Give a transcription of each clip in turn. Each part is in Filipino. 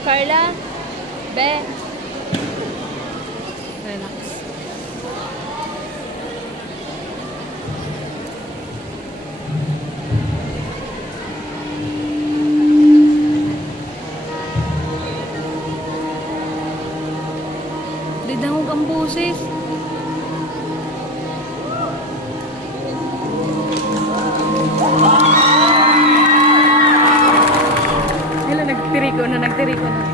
Carla? Be? Relax. Didangog ang boses. Nagtiriko na.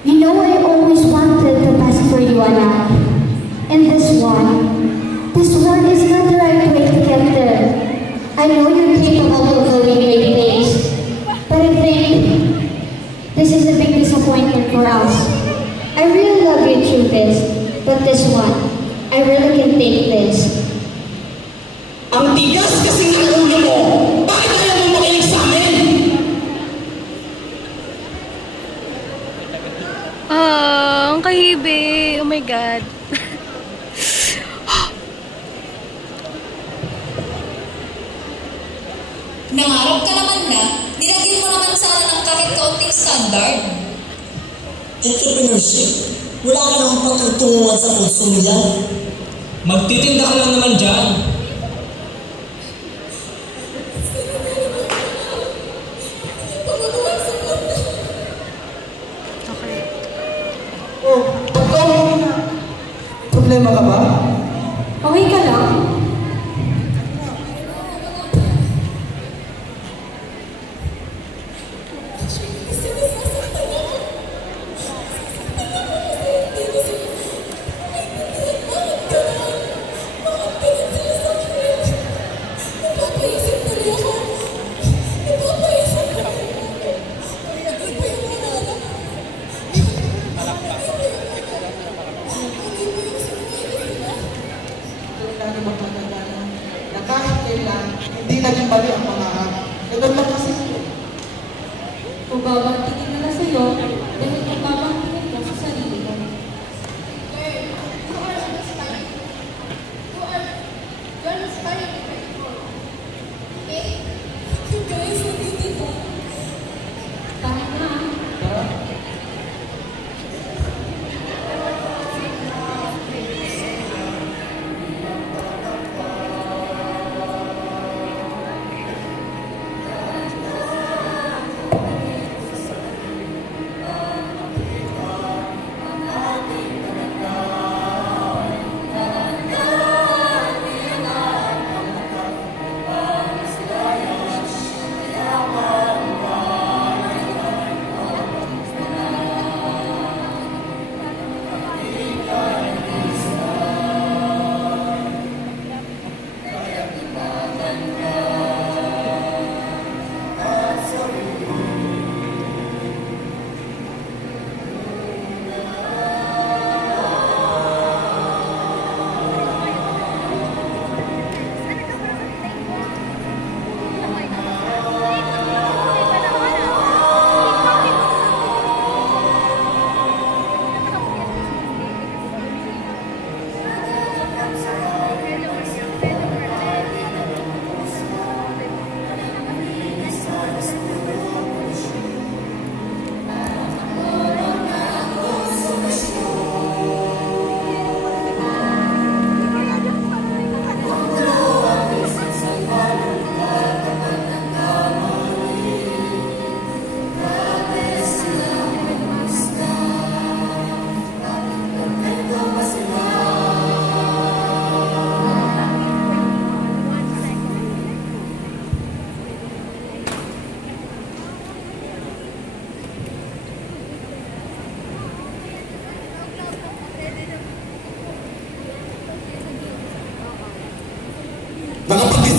You know, I always wanted to pass for you, Anna. And this one is not the right way to get there. I know you're capable of going great days, but I think this is a big disappointment for us. I really love you through this, but this one, I really can take this. Ang tigas kasi ng ulo mo! Bakit ayaw mo makinig sa amin? Ang kahibe. Oh my God. Nangarap ka naman na, nilagyan mo naman sana ng kahit kaunting standard. Entrepreneurship. Wala ka namang patutunguhan sa puso nila. Magtitinda ka lang naman dyan. Oh, problema ka ba? Okay ka lang?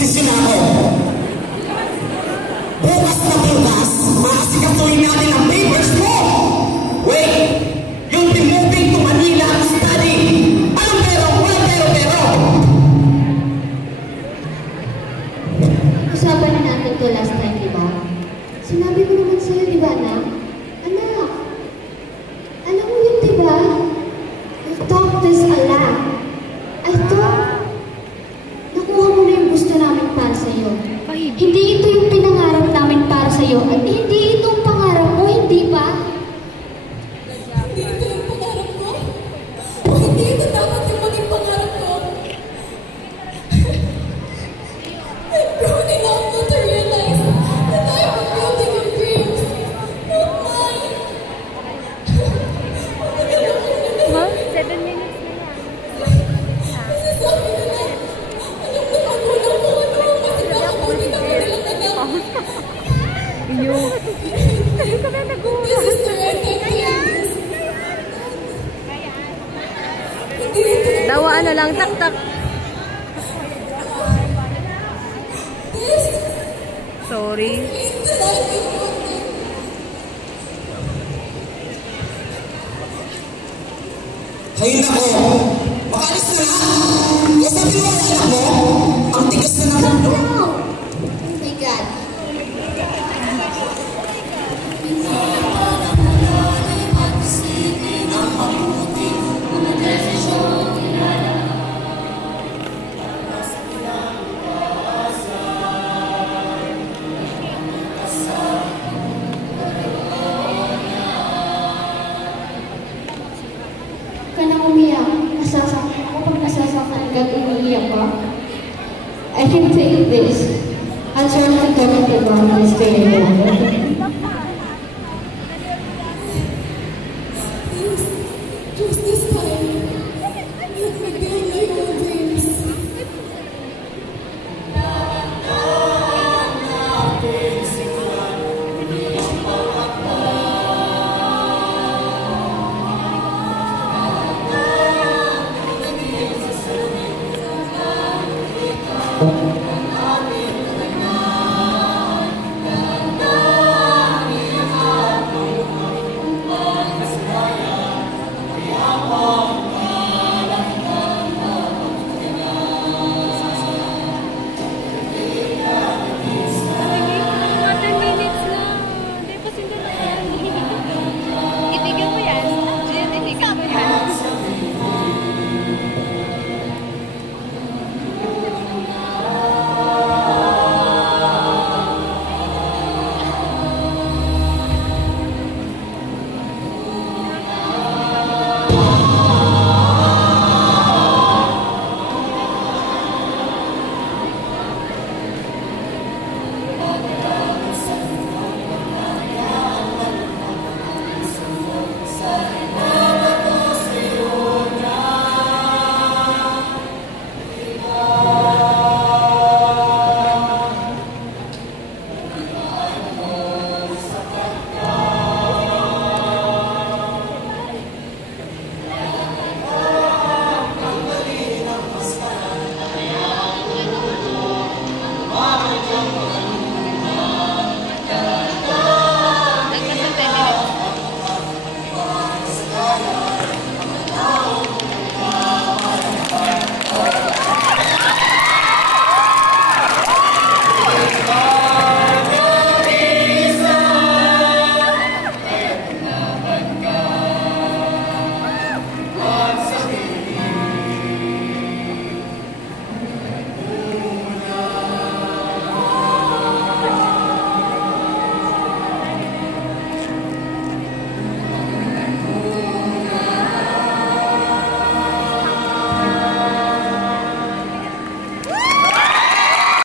magdesisyon na ako. Bukas na bukas, maasikasuhin natin ang papers mo! Wait! You'll be moving to Manila to study! Anong pero? Walang pero! Usapan na natin to last time, di ba? Sinabi ko naman sa'yo, di ba, anak? Anak! Alam mo yun, di ba? I've talked this a lot. I thought, nakuha mo na yung gusto namin para sa'yo. Hindi ito yung pinangarap namin para sa'yo. At hindi ito ang pangarap mo, hindi ba? Hindi ito yung pangarap ko. O hindi ito dapat yung maging pangarap ko. I've grown enough not to realize that I've been building your dreams, not mine. Ma, 7 minutes na yan. Sabi nila, alam na magulang ko ano ang mas nakakabuti na kanilang anak. This is the right time to end this. Hindi ito Dawa ano lang, tak-tak. this Sorry. is the life you wanted. Hay nako! Makaalis na lang! Sabi mo ang anak mo, ang tigas na naman. No! Oh my God. Ka na umiyak. Nasasaktan ako pag nasasaktan ka at umiiyak ka. I can take this. I'll try to come into boundaries to you. Please, just this time, let me build like your dreams. Thank you.